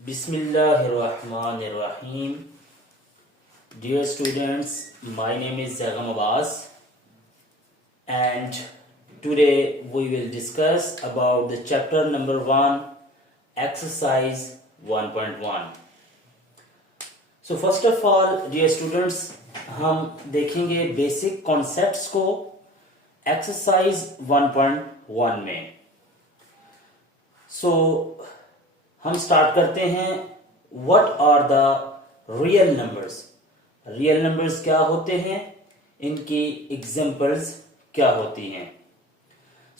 Bismillahirrahmanirrahim. Dear students, my name is Zagam Abbas and today we will discuss about the chapter number 1, exercise 1.1. So first of all, dear students, हम देखेंगे basic concepts को exercise 1.1 में. So हम start करते हैं. What are the real numbers. Real numbers क्या होते हैं, इनकी एग्जांपल्स क्या होती हैं.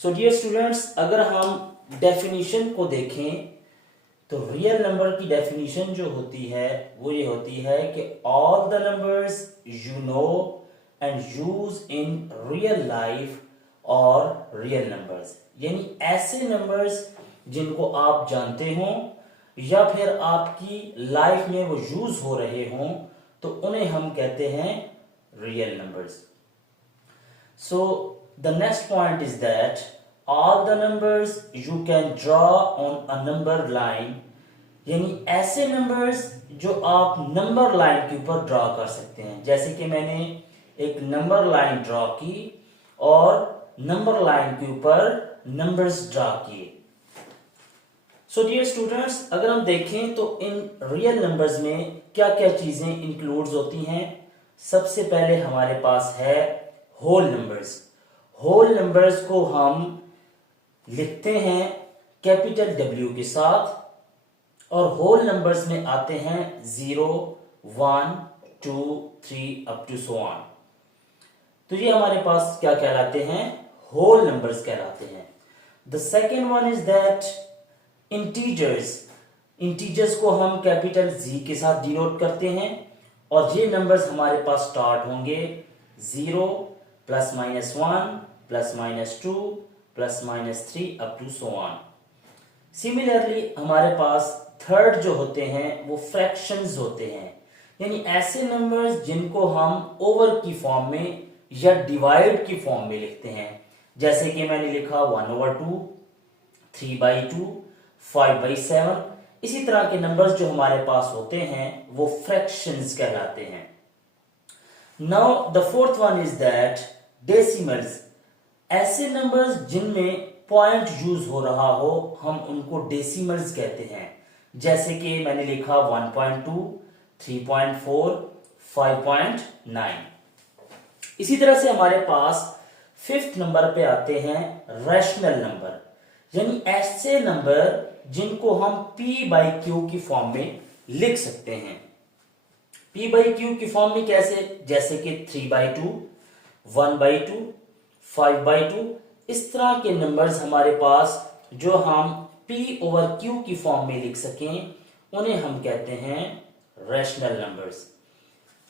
सो डियर स्टूडेंट्स, अगर हम डेफिनेशन को देखें तो रियल नंबर की डेफिनेशन जो होती है वो ये होती है कि all the numbers you know and use in real life और रियल नंबर्स, यानी ऐसे नंबर्स जिनको आप जानते हो या फिर आपकी लाइफ में वो यूज हो रहे हों तो उन्हें हम कहते हैं real numbers. So the next point is that all the numbers you can draw on a number line, यानी ऐसे नंबर्स जो आप नंबर लाइन के ऊपर ड्रॉ कर सकते हैं. जैसे कि मैंने एक नंबर लाइन ड्रॉ की और नंबर लाइन के ऊपर नंबर्स ड्रॉ किए. सो डियर स्टूडेंट्स, अगर हम देखें तो इन रियल नंबर्स में क्या क्या चीजें इंक्लूड होती हैं. सबसे पहले हमारे पास है होल नंबर्स. होल नंबर्स को हम लिखते हैं कैपिटल W के साथ और होल नंबर्स में आते हैं 0, 1, 2, 3 अप टू सो ऑन. तो ये हमारे पास क्या कहलाते हैं, होल नंबर्स कहलाते हैं. The second one is that integers. Integers को हम कैपिटल Z के साथ डिनोट करते हैं और ये नंबर्स हमारे पास स्टार्ट होंगे 0 plus minus 1 plus minus 2 plus minus 3 up to so on. Similarly हमारे पास थर्ड जो होते हैं वो फ्रैक्शंस होते हैं, यानी ऐसे नंबर्स जिनको हम ओवर की फॉर्म में या डिवाइड की फॉर्म में लिखते हैं. जैसे कि मैंने लिखा 1/2, 3/2, 5/7. इसी तरह के नंबर्स जो हमारे पास होते हैं वो फ्रैक्शंस कहलाते हैं. Now the fourth one is that decimals. ऐसे नंबर्स जिनमें पॉइंट यूज हो रहा हो हम उनको डेसिमल्स कहते हैं. जैसे कि मैंने लिखा 1.2, 3.4, 5.9. इसी तरह से हमारे पास फिफ्थ नंबर पे आते हैं रैशनल नंबर, यानी ऐसे नंबर जिनको हम P/Q की फॉर्म में लिख सकते हैं. P/Q की फॉर्म में कैसे, जैसे कि 3/2, 1/2, 5/2. इस तरह के नंबर्स हमारे पास जो हम P/Q की फॉर्म में लिख सकें उन्हें हम कहते हैं rational numbers.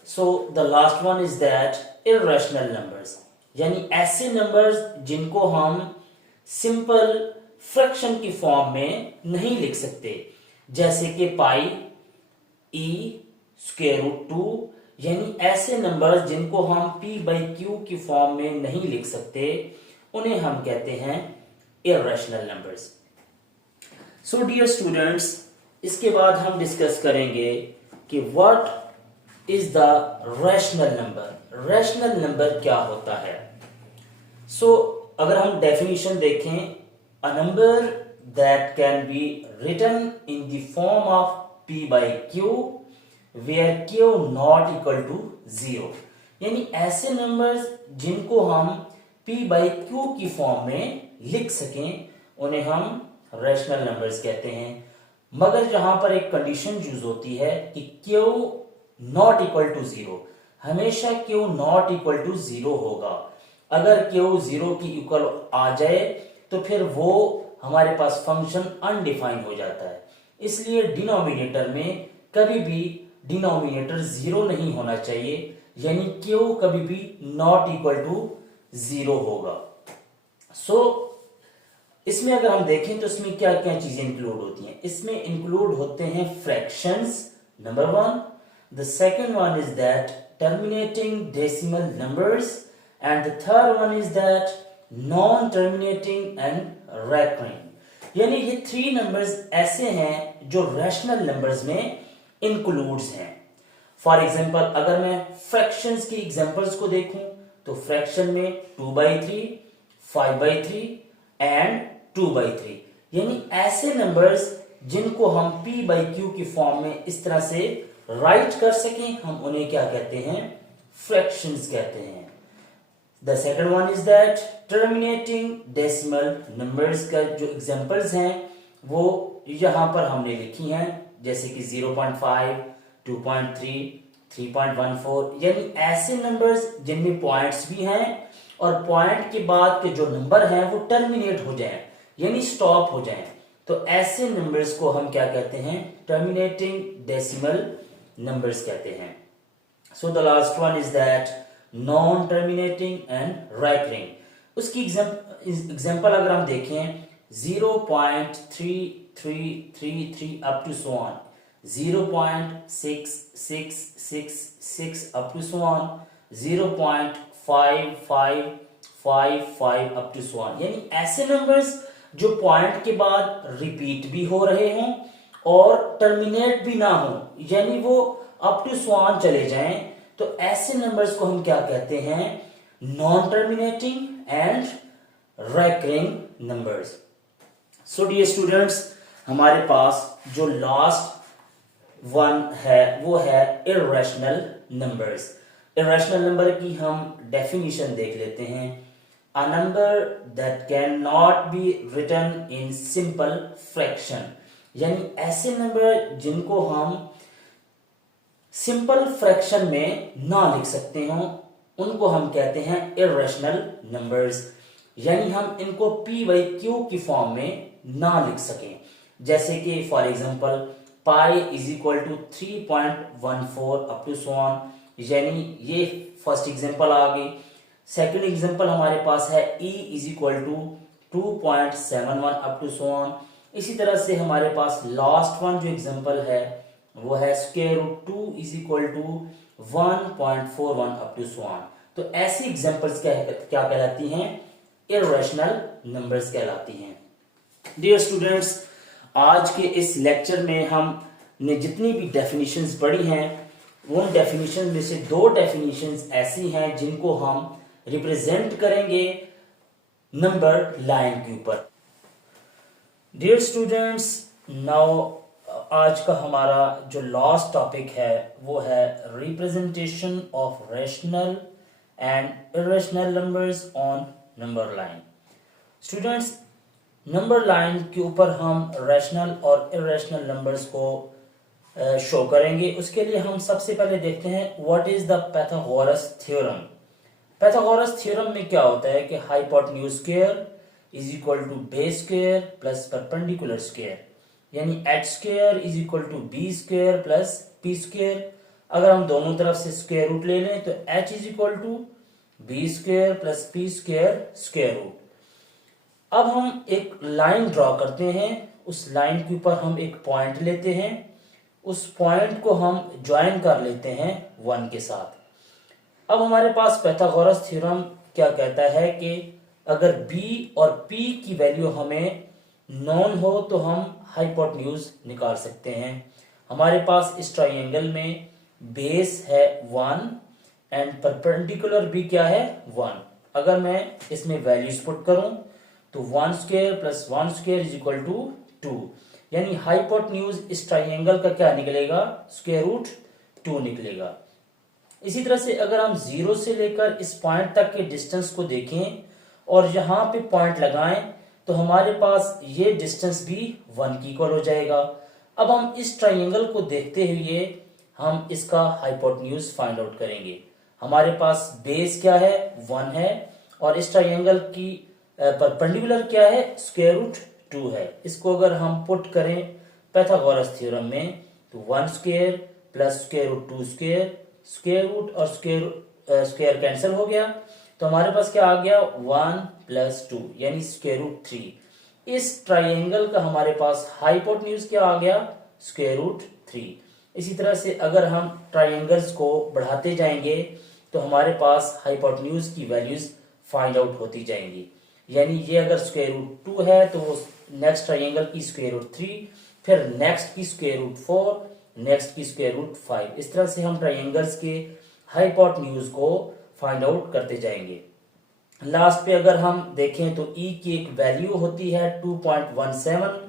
So the last one is that irrational numbers, यानी ऐसे नंबर्स जिनको हम सिंपल फ्रैक्शन की फॉर्म में नहीं लिख सकते. जैसे कि पाई, e√2, यानी ऐसे नंबर्स जिनको हम P/Q की फॉर्म में नहीं लिख सकते उन्हें हम कहते हैं irrational numbers. So dear students, इसके बाद हम डिस्कस करेंगे कि what is the rational number. Rational number क्या होता है. सो अगर हम डेफिनेशन देखें, a number that can be written in the form of P/Q where Q not equal to 0, यानी ऐसे नंबर्स जिनको हम P/Q की फॉर्म में लिख सकें उन्हें हम रैशनल नंबर्स कहते हैं. मगर जहां पर एक कंडीशन यूज होती है कि Q not equal to 0, हमेशा Q not equal to 0 होगा. अगर Q 0 की इक्वल आ जाए तो फिर वो हमारे पास फंक्शन अनडिफाइन हो जाता है. इसलिए डिनोमिनेटर में कभी भी डिनोमिनेटर 0 नहीं होना चाहिए, यानी Q कभी भी नॉट इक्वल टू 0 होगा. सो इसमें अगर हम देखें तो इसमें क्या क्या चीजें इंक्लूड होती हैं. इसमें इंक्लूड होते हैं fractions, number 1. The second one is that terminating decimal numbers and the third one is that non-terminating and recurring. यानी ये 3 नंबर्स ऐसे हैं जो रैशनल नंबर्स में इंक्लूड्स हैं। फॉर एग्जाम्पल अगर मैं फ्रैक्शंस की एग्जांपल्स को देखूं तो फ्रैक्शन में 2/3, 5/3 एंड 2/3, यानी ऐसे नंबर्स जिनको हम p/q की फॉर्म में इस तरह से राइट कर सकें, हम उन्हें क्या कहते हैं, फ्रैक्शंस कहते हैं। The second one is that terminating decimal numbers का जो एग्जांपल्स हैं वो यहां पर हमने लिखी हैं, जैसे कि 0.5, 2.3, 3.14, यानी ऐसे नंबर्स जिनमें पॉइंट्स भी हैं और पॉइंट के बाद के जो नंबर हैं वो टर्मिनेट हो जाएं, यानी स्टॉप हो जाएं, तो ऐसे नंबर्स को हम क्या कहते हैं, टर्मिनेटिंग डेसिमल नंबर्स कहते हैं। So the last one is that non terminating and recurring. उसकी एग्जांपल अगर हम देखें 0.3333 up to so on, 0.6666 up to so on, 0.5555 up to so on, यानी ऐसे नंबर्स जो पॉइंट के बाद रिपीट भी हो रहे हों और टर्मिनेट भी ना हो, यानी वो अप टू सो ऑन चले जाएं, तो ऐसे नंबर्स को हम क्या कहते हैं, non terminating and recurring numbers. So dear students, हमारे पास जो लास्ट वन है वो है इर्रेशनल नंबर्स। इर्रेशनल नंबर की हम डेफिनेशन देख लेते हैं। A number that can not be written in simple fraction, यानी ऐसे नंबर जिनको हम सिंपल फ्रैक्शन में ना लिख सकते हो उनको हम कहते हैं इर्रेशनल नंबर्स, यानी हम इनको p/q की फॉर्म में ना लिख सकें। जैसे कि for example pi is equal to 3.14 up to so on, यानी ये फर्स्ट एग्जांपल आ गई। सेकंड एग्जांपल हमारे पास है e is equal to 2.71 up to so on. इसी तरह से हमारे पास लास्ट वन जो एग्जांपल है वो है square root 2 is equal to 1.41 up to so on. तो ऐसी एग्जांपल्स क्या कहलाती हैं, इर्रेशनल नंबर्स कहलाती हैं। डियर स्टूडेंट्स, आज के इस लेक्चर में हमने जितनी भी डेफिनेशंस पढ़ी हैं उन डेफिनेशन में से 2 डेफिनेशंस ऐसी हैं जिनको हम रिप्रेजेंट करेंगे नंबर लाइन के ऊपर। डियर स्टूडेंट्स, नाउ आज का हमारा जो लास्ट टॉपिक है वो है representation of rational and irrational numbers on number line. Students, number line के ऊपर हम रैशनल और इर्रेशनल नंबर्स को शो करेंगे। उसके लिए हम सबसे पहले देखते हैं what is the Pythagoras theorem. Pythagoras theorem में क्या होता है कि hypotenuse square is equal to base square plus perpendicular square, यानी h square is equal to b square plus p square. अगर हम दोनों तरफ से स्क्वायर रूट ले लें तो h is equal to b square plus p square square root. अब हम एक लाइन ड्रॉ करते हैं, उस लाइन के ऊपर हम एक पॉइंट लेते हैं, उस पॉइंट को हम ज्वाइन कर लेते हैं 1 के साथ। अब हमारे पास पाइथागोरस थ्योरम क्या कहता है कि अगर b और p की वैल्यू हमें नॉन हो तो हम हाइपोटेन्यूज निकाल सकते हैं। हमारे पास इस ट्राइंगल में बेस है 1 एंड परपेंडिकुलर भी क्या है 1। अगर मैं इसमें वैल्यूज पुट करूं तो 1 square plus 1 square is equal to 2, यानी हाइपोटेन्यूज इस ट्राइंगल का क्या निकलेगा, स्क्वायर रूट 2 निकलेगा। इसी तरह से अगर हम 0 से लेकर इस पॉइंट तक के डिस्टेंस को देखें और यहाँ पे पॉइंट लगाएं तो हमारे पास ये डिस्टेंस भी 1 की इक्वल हो जाएगा। अब हम इस ट्राइंगल को देखते हुए हम इसका हाइपोटेन्यूज फाइंड आउट करेंगे। हमारे पास बेस क्या है 1 है और इस ट्राइंगल की परपेंडिकुलर क्या है, स्क्वायर रूट 2 है। इसको अगर हम पुट करें पाइथागोरस थ्योरम में तो 1 square plus square root 2 square, square root और स्क्वायर कैंसिल हो गया, तो हमारे पास क्या आ गया 1 प्लस 2 यानी स्क्वायर रूट 3। इस ट्राइंगल का हमारे पास हाइपोटेन्यूज क्या आ गया, स्क्वायर रूट 3। इसी तरह से अगर हम ट्राइंगल्स को बढ़ाते जाएंगे तो हमारे पास हाइपोटेन्यूज की वैल्यूज फाइंड आउट होती जाएंगी, यानी ये अगर स्क्वायर रूट 2 है तो वो नेक्स्ट ट्राइंगल की स्क्वायर रूट 3, फिर नेक्स्ट की स्क्वायर रूट 4, नेक्स्ट की स्क्वायर रूट 5। इस तरह से हम ट्राइंगल्स के हाइपोटेन्यूज को फाइंड आउट करते जाएंगे। लास्ट पे अगर हम देखें तो ई की एक वैल्यू होती है 2.17।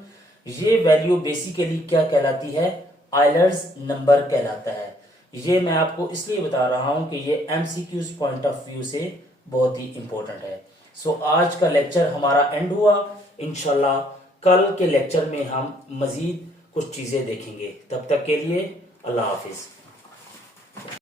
ये वैल्यू बेसिकली क्या कहलाती है, आयलर्स नंबर कहलाता है। ये मैं आपको इसलिए बता रहा हूं कि ये एमसीक्यूज पॉइंट ऑफ व्यू से बहुत ही इंपॉर्टेंट है। सो आज का लेक्चर हमारा एंड हुआ। इंशाल्लाह कल के लेक्चर में हम मजीद कुछ चीजें देखेंगे। तब तक के लिए अल्लाह हाफिज।